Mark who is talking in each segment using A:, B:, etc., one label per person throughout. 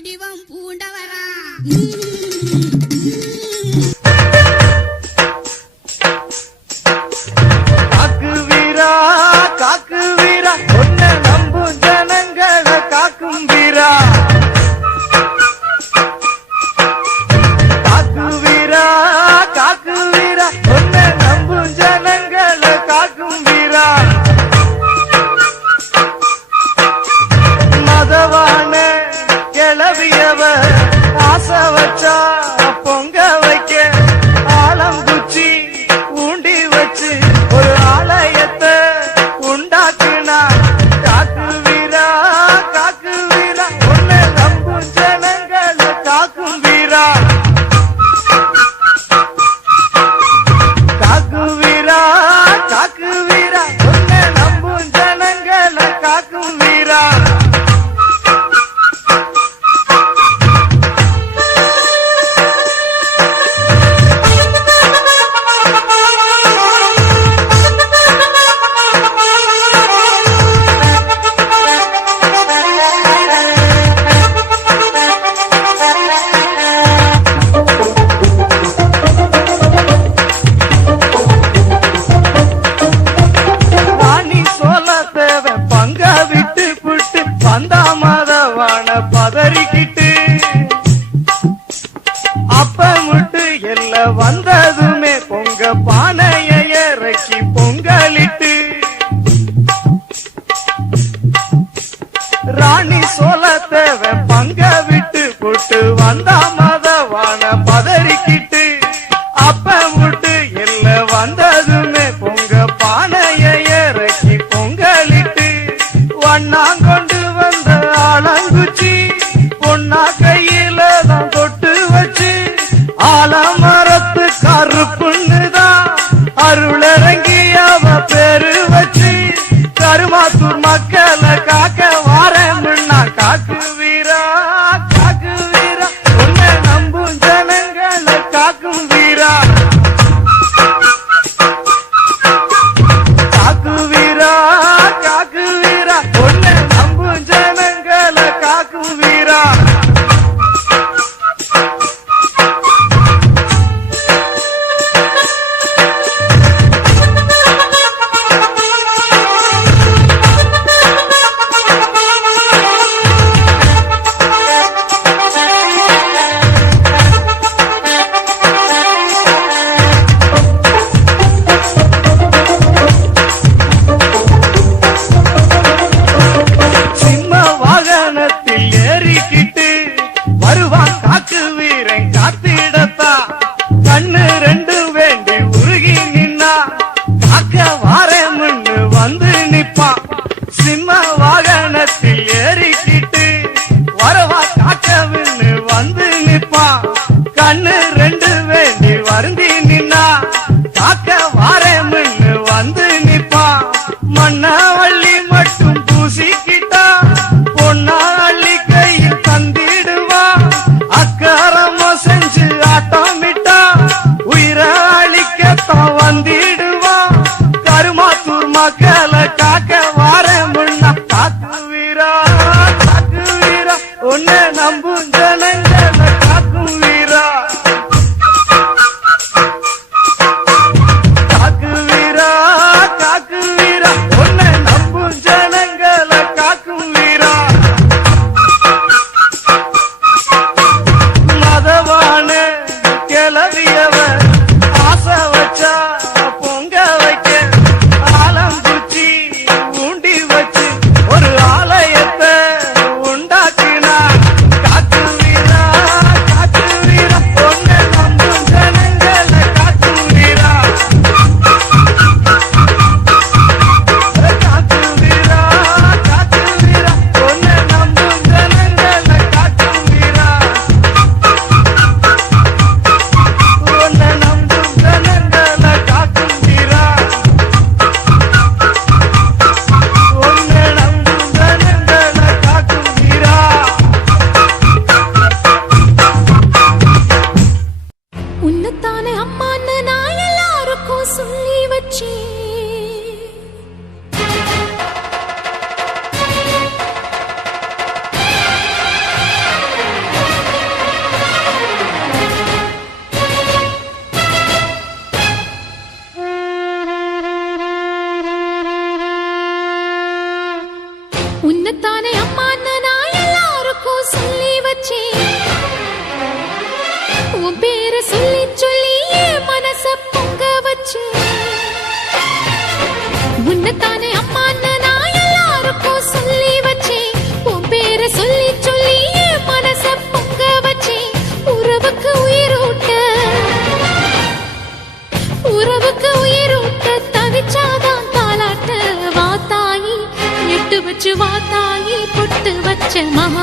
A: வடிவம் பூண்டவரா
B: புட்டு வந்தா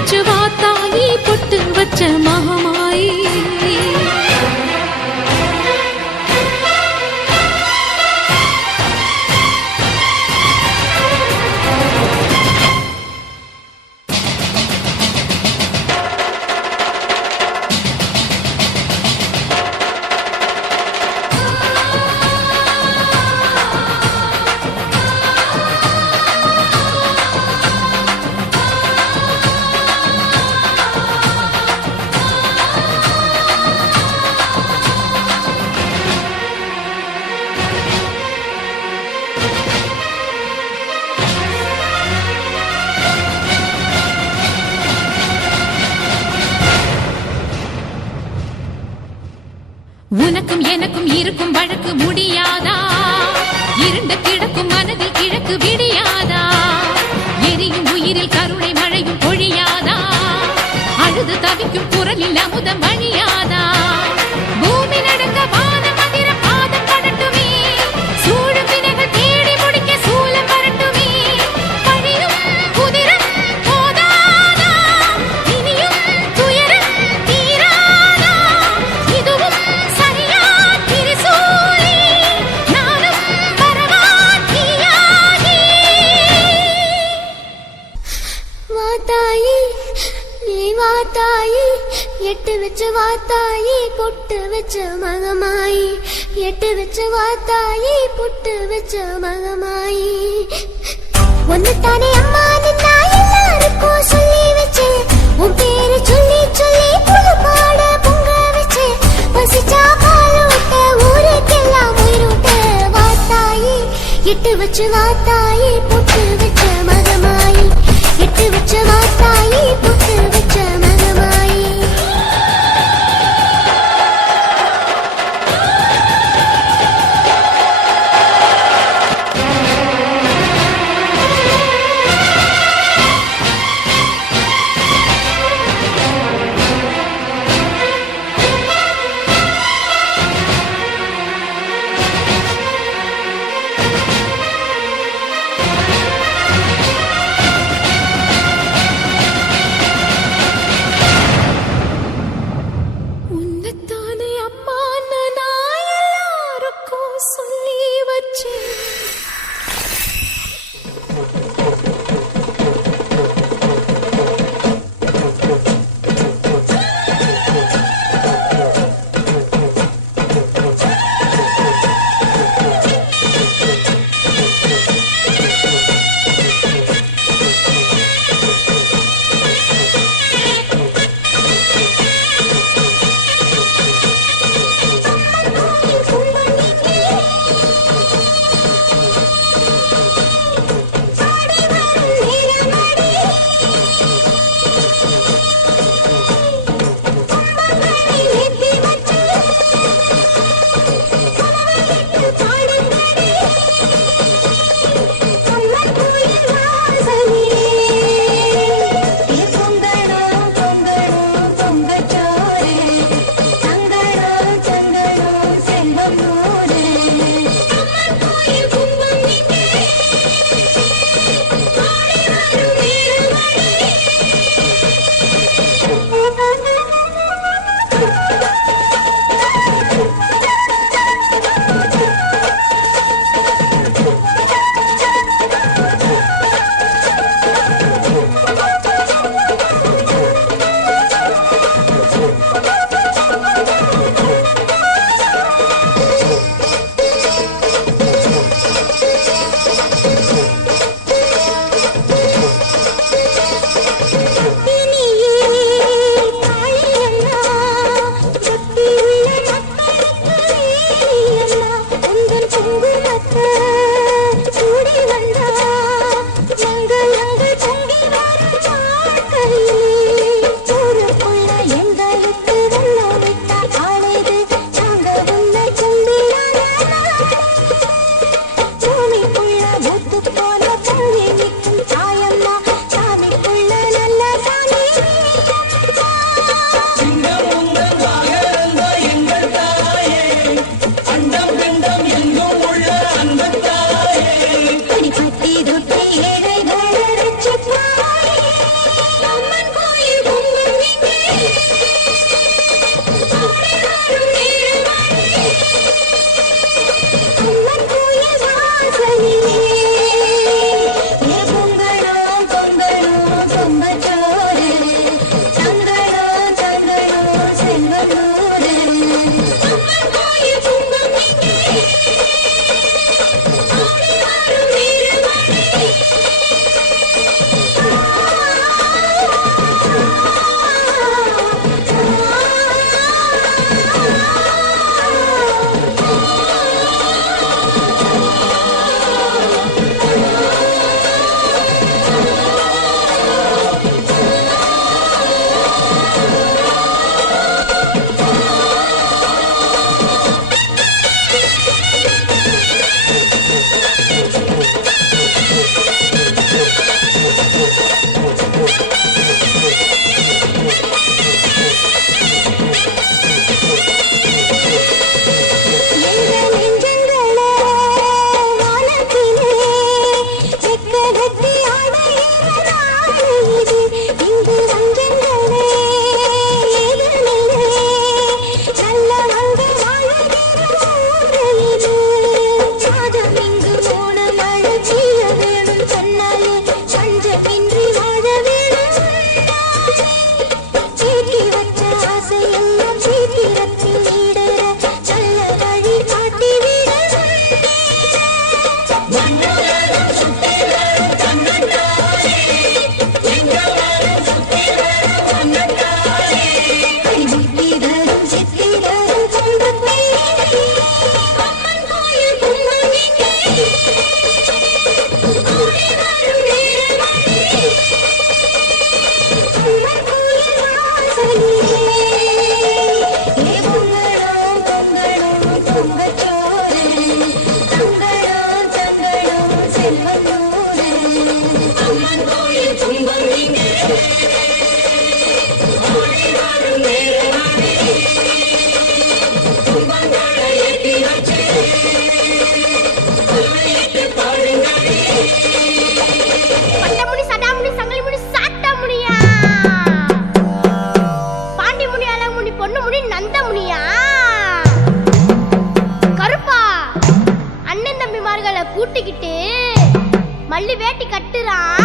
C: च वाताी पुच महा Caminamos
D: Chưa.
E: முனி நந்தமுனியா. கருப்பா அண்ணன் தம்பிமார்களை கூட்டிக்கிட்டு மல்லி வேட்டி கட்டுறான்.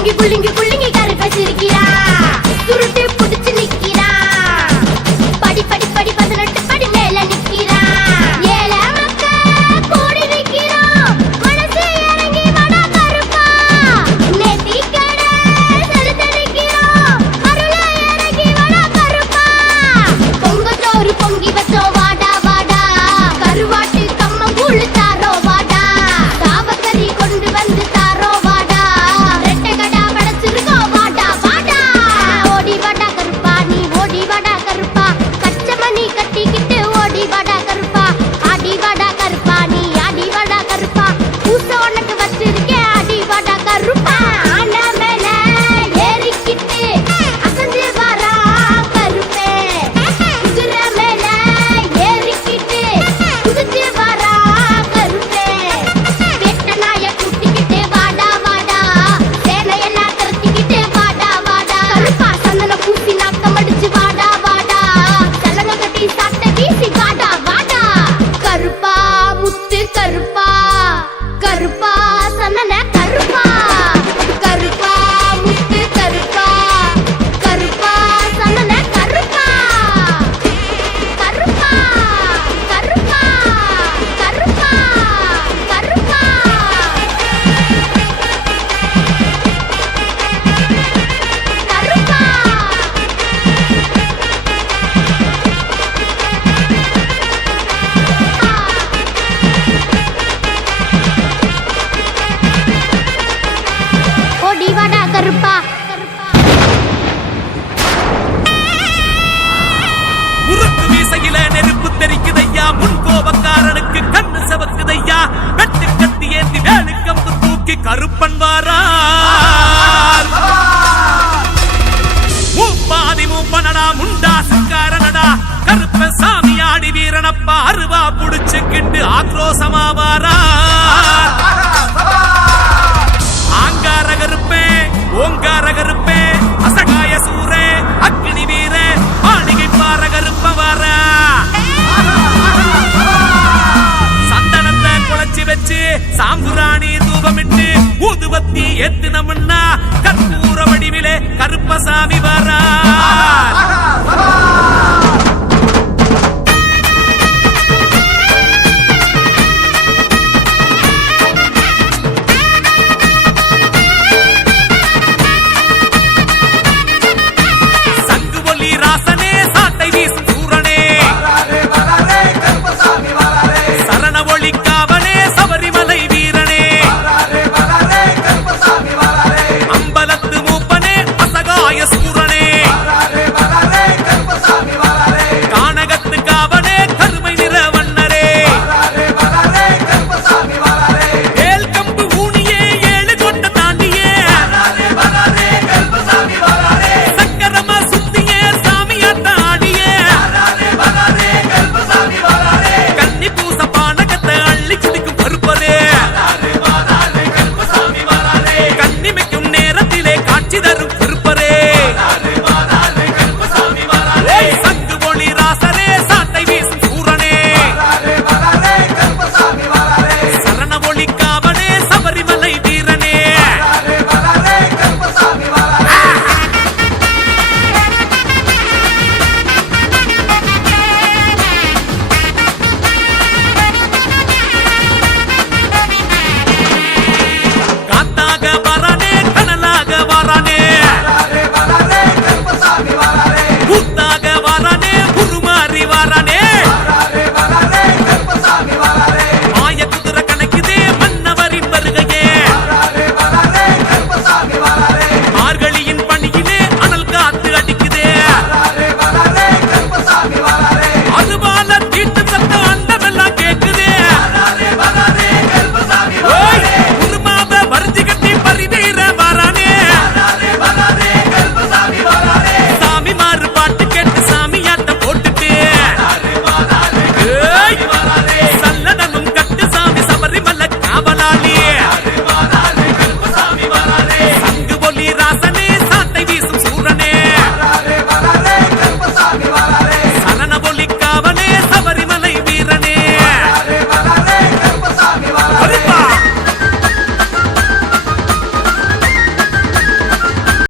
E: புள்ளிங்கி புள்ளிங்கி புள்ளிங்கி கருப்பை சிரிக்கிறா. சுருட்டு
F: சவாரா ஆங்காரக இருப்பே ஓங்காரக இருப்பே அசகாய சூரே அக்னி வீரே ஆணிகை பாரக இருப்பவாரா சந்தனத்தை குழச்சி வச்சு சாம்புராணி தூபமிட்டு ஊதுபத்தி ஏத்துனமுன்னா கற்பூர வடிவிலே கருப்பசாமி வாரா.